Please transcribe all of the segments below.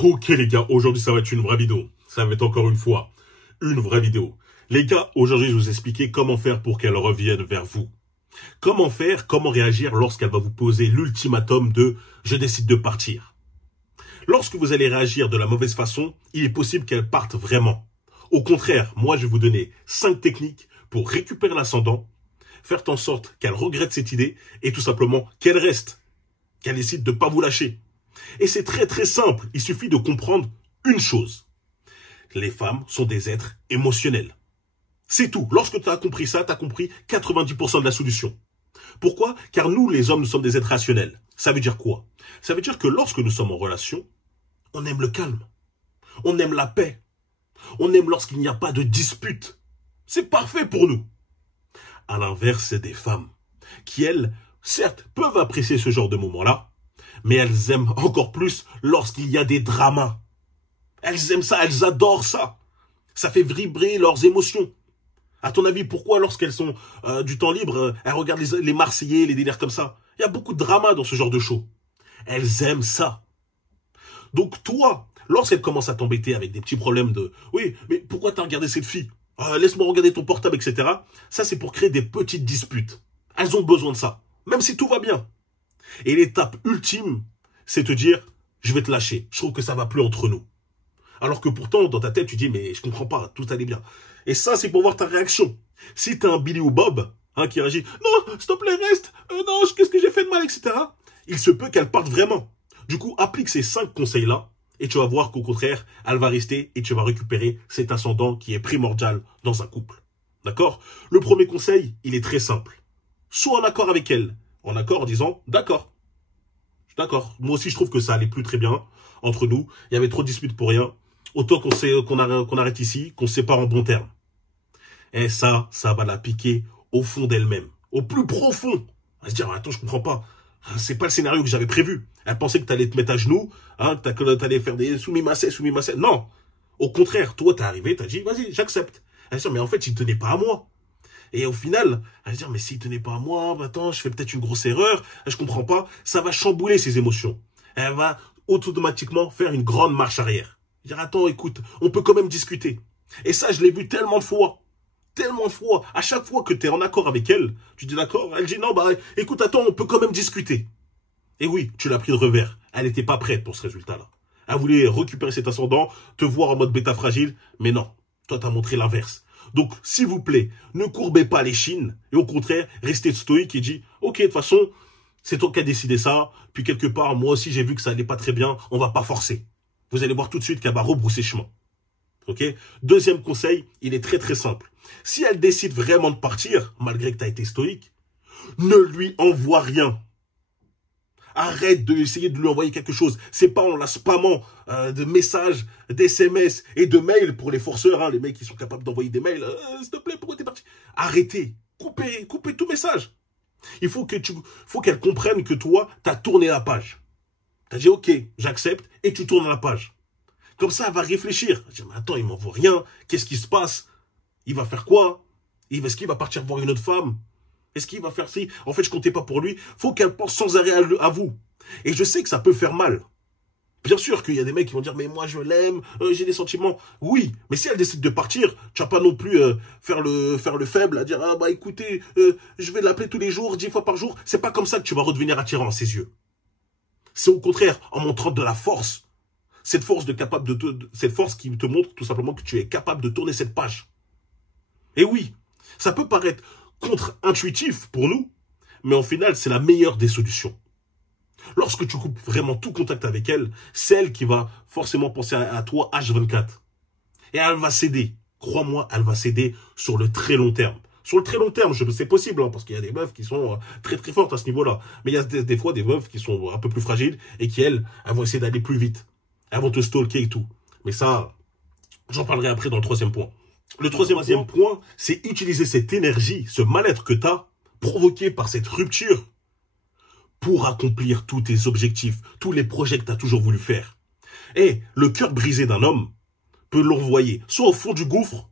Ok les gars, aujourd'hui ça va être une vraie vidéo. Ça va être encore une fois une vraie vidéo. Les gars, aujourd'hui je vais vous expliquer comment faire pour qu'elle revienne vers vous. Comment faire, comment réagir lorsqu'elle va vous poser l'ultimatum de « je décide de partir ». Lorsque vous allez réagir de la mauvaise façon, il est possible qu'elle parte vraiment. Au contraire, moi je vais vous donner 5 techniques pour récupérer l'ascendant, faire en sorte qu'elle regrette cette idée et tout simplement qu'elle reste, qu'elle décide de ne pas vous lâcher. Et c'est très très simple, il suffit de comprendre une chose. Les femmes sont des êtres émotionnels. C'est tout. Lorsque tu as compris ça, tu as compris 90% de la solution. Pourquoi? Car nous, les hommes, nous sommes des êtres rationnels. Ça veut dire quoi? Ça veut dire que lorsque nous sommes en relation, on aime le calme. On aime la paix. On aime lorsqu'il n'y a pas de dispute. C'est parfait pour nous. À l'inverse, c'est des femmes qui, elles, certes, peuvent apprécier ce genre de moment-là, mais elles aiment encore plus lorsqu'il y a des dramas. Elles aiment ça, elles adorent ça. Ça fait vibrer leurs émotions. À ton avis, pourquoi lorsqu'elles sont du temps libre, elles regardent les Marseillais, les délires comme ça? Il y a beaucoup de drama dans ce genre de show. Elles aiment ça. Donc toi, lorsqu'elles commencent à t'embêter avec des petits problèmes de « oui, mais pourquoi t'as regardé cette fille? Laisse-moi regarder ton portable, etc. » Ça, c'est pour créer des petites disputes. Elles ont besoin de ça, même si tout va bien. Et l'étape ultime, c'est te dire « je vais te lâcher, je trouve que ça va plus entre nous ». Alors que pourtant, dans ta tête, tu dis, mais je comprends pas, tout allait bien. Et ça, c'est pour voir ta réaction. Si t'es un Billy ou Bob, qui réagit, non, s'il te plaît, reste, non, qu'est-ce que j'ai fait de mal, etc. Il se peut qu'elle parte vraiment. Du coup, applique ces 5 conseils-là, et tu vas voir qu'au contraire, elle va rester, et tu vas récupérer cet ascendant qui est primordial dans un couple. D'accord? Le premier conseil, il est très simple. Sois en accord avec elle. En accord en disant, d'accord. D'accord. Moi aussi, je trouve que ça allait plus très bien entre nous. Il y avait trop de disputes pour rien. Autant qu'on arrête ici, qu'on se sépare en bons termes. Et ça va la piquer au fond d'elle-même. Au plus profond. Elle va se dire, attends, je comprends pas. C'est pas le scénario que j'avais prévu. Elle pensait que tu allais te mettre à genoux, que tu allais faire des soumis-massés. Non. Au contraire, toi, t'es arrivé, t'as dit, vas-y, j'accepte. Elle va se dire, mais en fait, il tenait pas à moi. Et au final, elle va se dire, mais s'il tenait pas à moi, attends, je fais peut-être une grosse erreur, je comprends pas. Ça va chambouler ses émotions. Elle va automatiquement faire une grande marche arrière. Dire, attends, écoute, on peut quand même discuter. Et ça, je l'ai vu tellement de fois. Tellement de fois. À chaque fois que tu es en accord avec elle, tu dis d'accord, elle dit non, bah écoute, attends, on peut quand même discuter. Et oui, tu l'as pris de revers. Elle n'était pas prête pour ce résultat-là. Elle voulait récupérer cet ascendant, te voir en mode bêta fragile, mais non. Toi, tu as montré l'inverse. Donc, s'il vous plaît, ne courbez pas les chines, et au contraire, restez stoïque et dit, ok, de toute façon, c'est toi qui as décidé ça, puis quelque part, moi aussi, j'ai vu que ça allait pas très bien, on va pas forcer. Vous allez voir tout de suite qu'elle va rebrousser chemin. Ok? Deuxième conseil, il est très très simple. Si elle décide vraiment de partir, malgré que tu as été stoïque, ne lui envoie rien. Arrête d'essayer de lui envoyer quelque chose. C'est pas en la spammant de messages, d'SMS et de mails pour les forceurs, les mecs qui sont capables d'envoyer des mails. S'il te plaît, pourquoi t'es parti? Arrêtez. Coupez tout message. Il faut qu'elle comprenne que toi, tu as tourné la page. Tu as dit, ok, j'accepte, et tu tournes la page. Comme ça, elle va réfléchir. Elle va dire, mais attends, il m'envoie rien. Qu'est-ce qui se passe? Il va faire quoi? Est-ce qu'il va partir voir une autre femme? Est-ce qu'il va faire ci? En fait, je comptais pas pour lui. Faut qu'elle pense sans arrêt à vous. Et je sais que ça peut faire mal. Bien sûr qu'il y a des mecs qui vont dire, mais moi, je l'aime, j'ai des sentiments. Oui, mais si elle décide de partir, tu vas pas non plus faire le faible, à dire, ah bah écoutez, je vais l'appeler tous les jours, 10 fois par jour. C'est pas comme ça que tu vas redevenir attirant à ses yeux. C'est au contraire en montrant de la force. Cette force cette force qui te montre tout simplement que tu es capable de tourner cette page. Et oui, ça peut paraître contre-intuitif pour nous, mais en final, c'est la meilleure des solutions. Lorsque tu coupes vraiment tout contact avec elle, c'est elle qui va forcément penser à toi H24. Et elle va céder. Crois-moi, elle va céder sur le très long terme. Sur le très long terme, c'est possible, parce qu'il y a des meufs qui sont très très fortes à ce niveau-là. Mais il y a des fois des meufs qui sont un peu plus fragiles et qui, elles vont essayer d'aller plus vite. Elles vont te stalker et tout. Mais ça, j'en parlerai après dans le troisième point. Le troisième point, c'est utiliser cette énergie, ce mal-être que tu as, provoqué par cette rupture, pour accomplir tous tes objectifs, tous les projets que tu as toujours voulu faire. Et le cœur brisé d'un homme peut l'envoyer soit au fond du gouffre,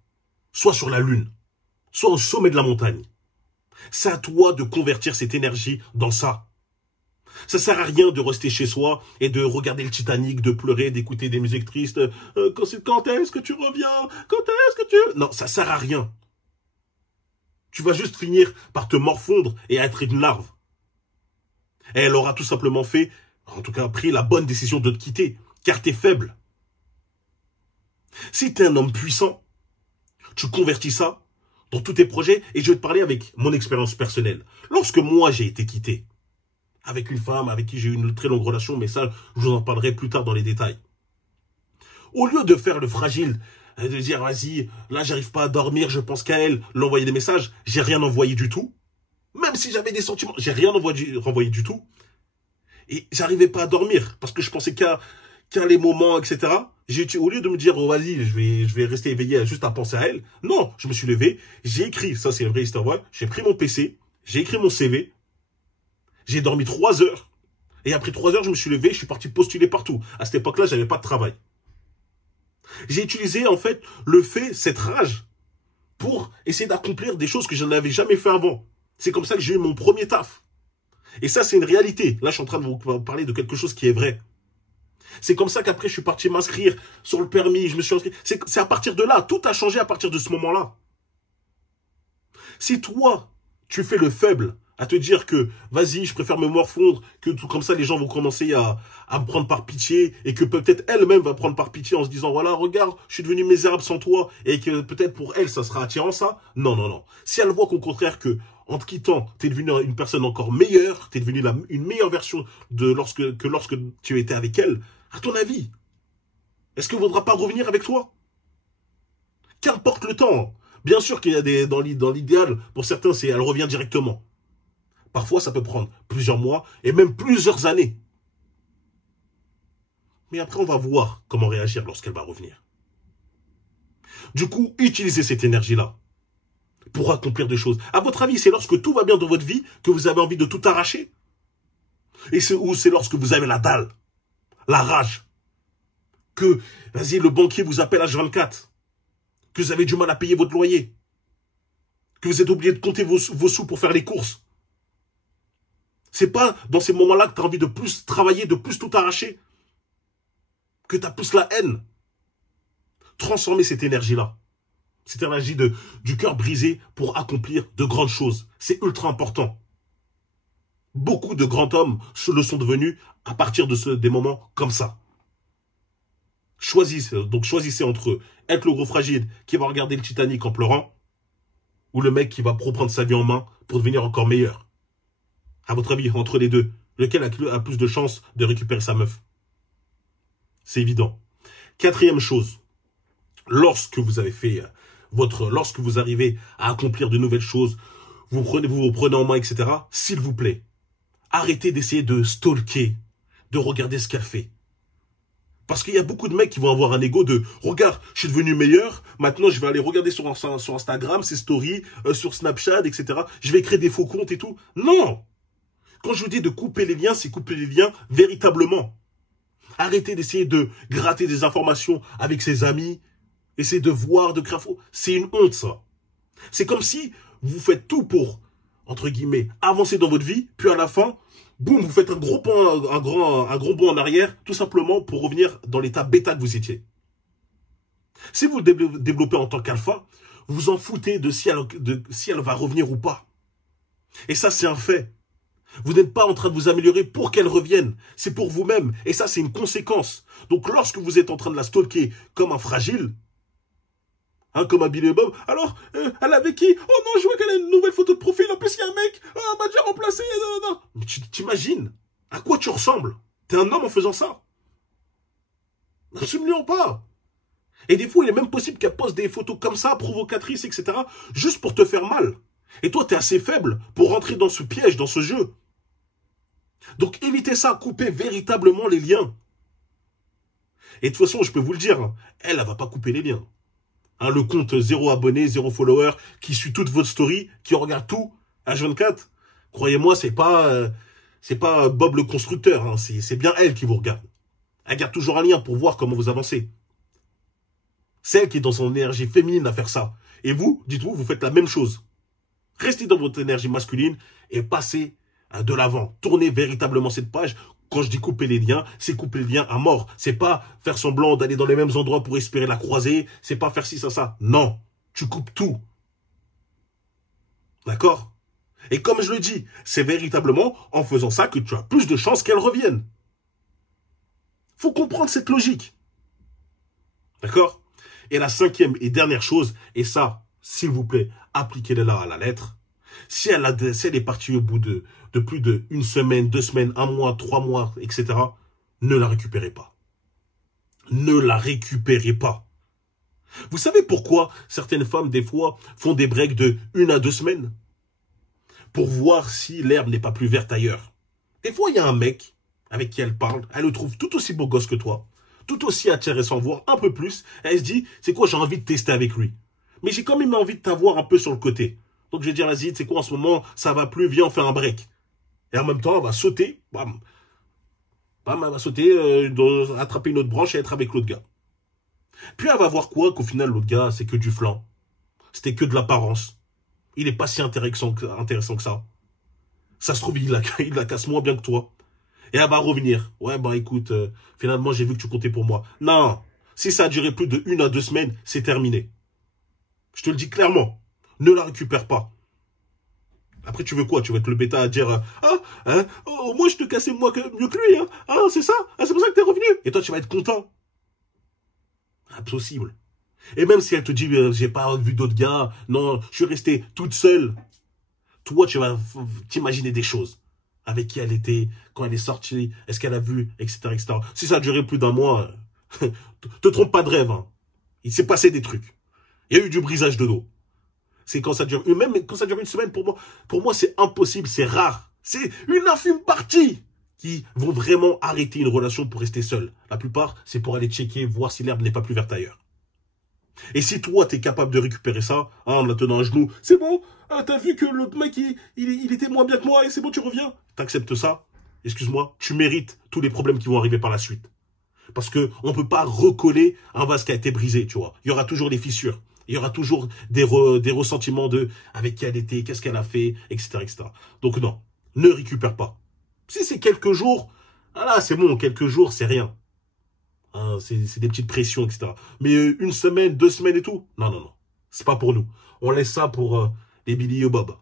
soit sur la lune, soit au sommet de la montagne. C'est à toi de convertir cette énergie dans ça. Ça sert à rien de rester chez soi et de regarder le Titanic, de pleurer, d'écouter des musiques tristes. Quand est-ce que tu reviens? Quand est-ce que tu... Non, ça sert à rien. Tu vas juste finir par te morfondre et être une larve. Et elle aura tout simplement fait, en tout cas pris la bonne décision de te quitter, car t'es faible. Si t'es un homme puissant, tu convertis ça dans tous tes projets, et je vais te parler avec mon expérience personnelle. Lorsque moi j'ai été quitté, avec une femme avec qui j'ai eu une très longue relation, mais ça, je vous en parlerai plus tard dans les détails. Au lieu de faire le fragile, de dire, vas-y, là, j'arrive pas à dormir, je pense qu'à elle, l'envoyer des messages, j'ai rien envoyé du tout. Même si j'avais des sentiments, j'ai rien renvoyé du tout. Et j'arrivais pas à dormir, parce que je pensais qu'à les moments, etc. Au lieu de me dire, oh, vas-y, je vais rester éveillé juste à penser à elle. Non, je me suis levé, j'ai écrit, ça c'est une vraie histoire, j'ai pris mon PC, j'ai écrit mon CV, j'ai dormi 3 heures. Et après 3 heures, je me suis levé, je suis parti postuler partout. À cette époque-là, j'avais pas de travail. J'ai utilisé, en fait, cette rage, pour essayer d'accomplir des choses que je n'avais jamais fait avant. C'est comme ça que j'ai eu mon premier taf. Et ça, c'est une réalité. Là, je suis en train de vous parler de quelque chose qui est vrai. C'est comme ça qu'après, je suis parti m'inscrire sur le permis, je me suis inscrit. C'est à partir de là, tout a changé à partir de ce moment-là. Si toi, tu fais le faible, à te dire que, vas-y, je préfère me morfondre, que tout comme ça, les gens vont commencer à me prendre par pitié, et que peut-être elle-même va prendre par pitié en se disant, voilà, regarde, je suis devenu misérable sans toi, et que peut-être pour elle, ça sera attirant ça. Non, non, non. Si elle voit qu'au contraire que, en te quittant, tu es devenu une personne encore meilleure, tu es devenu une meilleure version de lorsque tu étais avec elle, à ton avis, est-ce qu'elle ne voudra pas revenir avec toi? Qu'importe le temps. Bien sûr qu'il y a dans l'idéal, pour certains, c'est elle revient directement. Parfois, ça peut prendre plusieurs mois et même plusieurs années. Mais après, on va voir comment réagir lorsqu'elle va revenir. Du coup, utilisez cette énergie-là pour accomplir des choses. À votre avis, c'est lorsque tout va bien dans votre vie que vous avez envie de tout arracher? Ou c'est lorsque vous avez la dalle, la rage, que, vas-y, le banquier vous appelle H24, que vous avez du mal à payer votre loyer, que vous êtes obligé de compter vos sous pour faire les courses? C'est pas dans ces moments-là que tu as envie de plus travailler, de plus tout arracher, que tu as plus la haine. Transformer cette énergie-là, cette énergie du cœur brisé pour accomplir de grandes choses. C'est ultra important. Beaucoup de grands hommes le sont devenus à partir de des moments comme ça. Choisissez entre être le gros fragile qui va regarder le Titanic en pleurant, ou le mec qui va reprendre sa vie en main pour devenir encore meilleur. À votre avis, entre les deux, lequel a plus de chances de récupérer sa meuf? C'est évident. Quatrième chose, lorsque vous avez fait lorsque vous arrivez à accomplir de nouvelles choses, vous vous prenez en main, etc. S'il vous plaît, arrêtez d'essayer de stalker, de regarder ce qu'elle fait. Parce qu'il y a beaucoup de mecs qui vont avoir un ego de « Regarde, je suis devenu meilleur, maintenant je vais aller regarder sur Instagram, ses stories, sur Snapchat, etc. Je vais créer des faux comptes et tout. » Non! Quand je vous dis de couper les liens, c'est couper les liens véritablement. Arrêtez d'essayer de gratter des informations avec ses amis, essayer de voir, de créer... C'est une honte, ça. C'est comme si vous faites tout pour, entre guillemets, avancer dans votre vie, puis à la fin, boum, vous faites un gros bond en arrière, tout simplement pour revenir dans l'état bêta que vous étiez. Si vous le développez en tant qu'alpha, vous vous en foutez de si elle va revenir ou pas. Et ça, c'est un fait. Vous n'êtes pas en train de vous améliorer pour qu'elle revienne. C'est pour vous-même. Et ça, c'est une conséquence. Donc, lorsque vous êtes en train de la stalker comme un fragile, comme un Billy Bob, alors, elle avait qui? Oh non, je vois qu'elle a une nouvelle photo de profil. En plus, il y a un mec. Oh, elle m'a déjà remplacé. Non, non. Mais tu t'imagines à quoi tu ressembles? T'es un homme en faisant ça? Absolument pas. Et des fois, il est même possible qu'elle poste des photos comme ça, provocatrices, etc., juste pour te faire mal. Et toi, tu es assez faible pour rentrer dans ce piège, dans ce jeu. Donc, évitez ça, coupez véritablement les liens. Et de toute façon, je peux vous le dire, elle ne va pas couper les liens. Le compte 0 abonné, 0 follower, qui suit toute votre story, qui regarde tout, H24, croyez-moi, c'est pas Bob le constructeur, c'est bien elle qui vous regarde. Elle garde toujours un lien pour voir comment vous avancez. C'est elle qui est dans son énergie féminine à faire ça. Et vous, dites-vous, vous faites la même chose. Restez dans votre énergie masculine et passez de l'avant. Tournez véritablement cette page. Quand je dis couper les liens, c'est couper les liens à mort. C'est pas faire semblant d'aller dans les mêmes endroits pour espérer la croiser. C'est pas faire ci, ça. Non. Tu coupes tout. D'accord? Et comme je le dis, c'est véritablement en faisant ça que tu as plus de chances qu'elle revienne. Faut comprendre cette logique. D'accord? Et la cinquième et dernière chose, et ça, s'il vous plaît, appliquez-le-la à la lettre. Si elle est partie au bout de plus d'1 semaine, 2 semaines, 1 mois, 3 mois, etc., ne la récupérez pas. Ne la récupérez pas. Vous savez pourquoi certaines femmes, des fois, font des breaks de 1 à 2 semaines? Pour voir si l'herbe n'est pas plus verte ailleurs. Des fois, il y a un mec avec qui elle parle, elle le trouve tout aussi beau gosse que toi, tout aussi intéressant, voire un peu plus, et elle se dit, c'est quoi, j'ai envie de tester avec lui. Mais j'ai quand même envie de t'avoir un peu sur le côté. Donc je vais dire, vas-y, c'est quoi, en ce moment, ça va plus, viens, on fait un break. Et en même temps, elle va sauter, bam, bam, elle va sauter, attraper une autre branche et être avec l'autre gars. Puis elle va voir quoi, qu'au final, l'autre gars, c'est que du flan. C'était que de l'apparence. Il n'est pas si intéressant que ça. Ça se trouve, il la casse moins bien que toi. Et elle va revenir. Ouais, bah écoute, finalement, j'ai vu que tu comptais pour moi. Non, si ça a duré plus de 1 à 2 semaines, c'est terminé. Je te le dis clairement. Ne la récupère pas. Après, tu veux quoi? Tu vas être le bêta à dire moi, je te cassais mieux que lui. Hein. Ah, c'est ça? Ah, c'est pour ça que t'es revenu. Et toi, tu vas être content. Impossible. Et même si elle te dit, j'ai pas vu d'autres gars, non, je suis resté toute seule. Toi, tu vas t'imaginer des choses. Avec qui elle était, quand elle est sortie, est-ce qu'elle a vu, etc., etc. Si ça a duré plus d'1 mois, te trompe pas de rêve. Hein. Il s'est passé des trucs. Il y a eu du brisage de dos. C'est quand ça dure, même quand ça dure 1 semaine, pour moi, c'est impossible, c'est rare. C'est une infime partie qui vont vraiment arrêter une relation pour rester seul. La plupart, c'est pour aller checker, voir si l'herbe n'est pas plus verte ailleurs. Et si toi, tu es capable de récupérer ça, en la tenant à genoux, c'est bon, t'as vu que l'autre mec, il était moins bien que moi, et c'est bon, tu reviens. T'acceptes ça, excuse-moi, tu mérites tous les problèmes qui vont arriver par la suite. Parce que on peut pas recoller un vase qui a été brisé, tu vois. Il y aura toujours des fissures. Il y aura toujours des ressentiments de avec qui elle était, qu'est-ce qu'elle a fait, etc., etc. Donc non, ne récupère pas. Si c'est quelques jours, voilà, c'est bon, quelques jours, c'est rien. Hein, c'est des petites pressions, etc. Mais 1 semaine, 2 semaines et tout, non, non, non. C'est pas pour nous. On laisse ça pour les Billy Bob.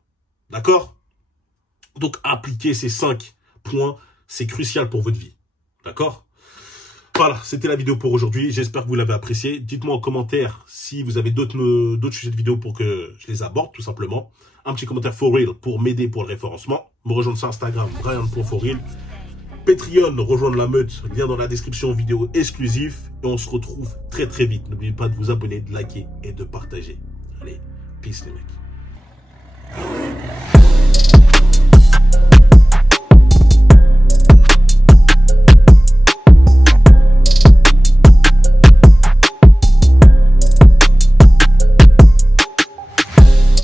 D'accord? Donc, appliquer ces 5 points, c'est crucial pour votre vie. D'accord? Voilà, c'était la vidéo pour aujourd'hui. J'espère que vous l'avez apprécié. Dites-moi en commentaire si vous avez d'autres sujets de vidéo pour que je les aborde, tout simplement. Un petit commentaire for real pour m'aider pour le référencement. Me rejoindre sur Instagram, Brian.forreal. Patreon, rejoindre la meute, lien dans la description, vidéo exclusif. Et on se retrouve très très vite. N'oubliez pas de vous abonner, de liker et de partager. Allez, peace les mecs.